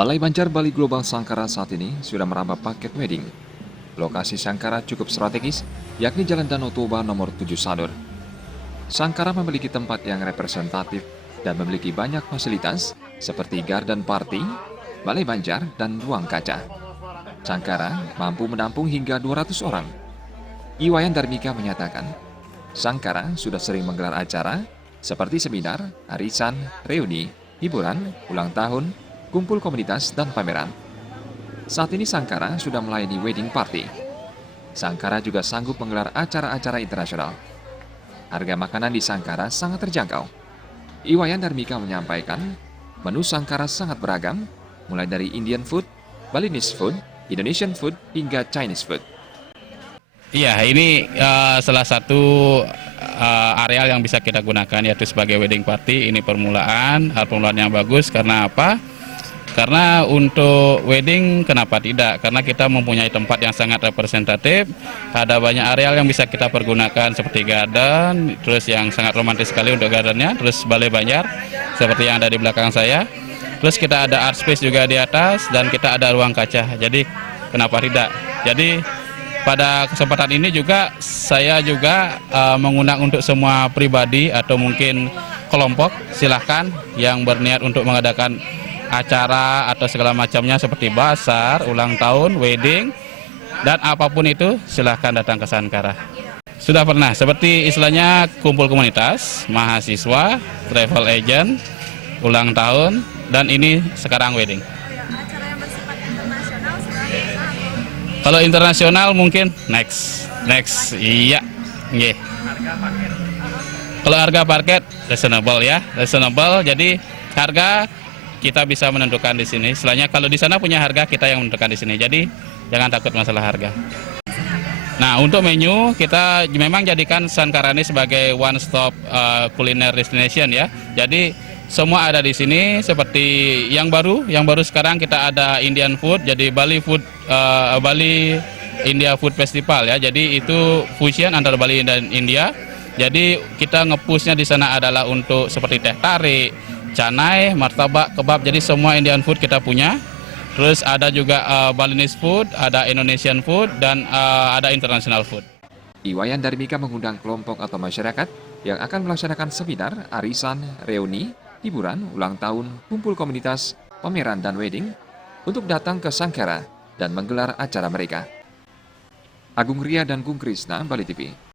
Balai Banjar Bali Global Sangkara saat ini sudah merambah paket wedding. Lokasi Sangkara cukup strategis, yakni Jalan Danau Toba nomor 7 Sanur. Sangkara memiliki tempat yang representatif dan memiliki banyak fasilitas seperti garden party, balai banjar, dan ruang kaca. Sangkara mampu menampung hingga 200 orang. Iwayan Darmika menyatakan, Sangkara sudah sering menggelar acara seperti seminar, arisan, reuni, hiburan, ulang tahun, kumpul komunitas, dan pameran. Saat ini Sangkara sudah melayani wedding party. Sangkara juga sanggup menggelar acara-acara internasional. Harga makanan di Sangkara sangat terjangkau. Iwayan Darmika menyampaikan, menu Sangkara sangat beragam, mulai dari Indian food, Balinese food, Indonesian food, hingga Chinese food. Iya, ini salah satu areal yang bisa kita gunakan yaitu sebagai wedding party. Ini permulaan yang bagus. Karena apa? Karena untuk wedding kenapa tidak? Karena kita mempunyai tempat yang sangat representatif. Ada banyak areal yang bisa kita pergunakan seperti garden, terus yang sangat romantis sekali untuk gardennya, terus balai banjar seperti yang ada di belakang saya. Terus kita ada art space juga di atas dan kita ada ruang kaca. Jadi kenapa tidak? Jadi pada kesempatan ini juga saya juga mengundang untuk semua pribadi atau mungkin kelompok, silahkan yang berniat untuk mengadakan acara atau segala macamnya seperti basar, ulang tahun, wedding, dan apapun itu silahkan datang ke Sangkara. Sudah pernah, seperti istilahnya kumpul komunitas, mahasiswa, travel agent, ulang tahun, dan ini sekarang wedding. Acara yang bersifat internasional sebenarnya apa? Kalau internasional mungkin next, iya, yeah. Kalau harga parket reasonable ya, Jadi harga kita bisa menentukan di sini. Setelahnya kalau di sana punya harga, kita yang menentukan di sini. Jadi jangan takut masalah harga. Nah, untuk menu kita memang jadikan Sangkara ini sebagai one stop kuliner destination ya. Jadi semua ada di sini. Seperti yang baru sekarang kita ada Indian food. Jadi Bali India Food Festival ya. Jadi itu fusion antara Bali dan India. Jadi kita nge-pushnya di sana adalah untuk seperti teh tarik, canai, martabak, kebab, jadi semua Indian food kita punya. Terus ada juga Balinese food, ada Indonesian food, dan ada international food. Iwayan Darmika mengundang kelompok atau masyarakat yang akan melaksanakan seminar, arisan, reuni, hiburan, ulang tahun, kumpul komunitas, pameran, dan wedding untuk datang ke Sangkara dan menggelar acara mereka. Agung Ria dan Gung Krisna, Bali TV.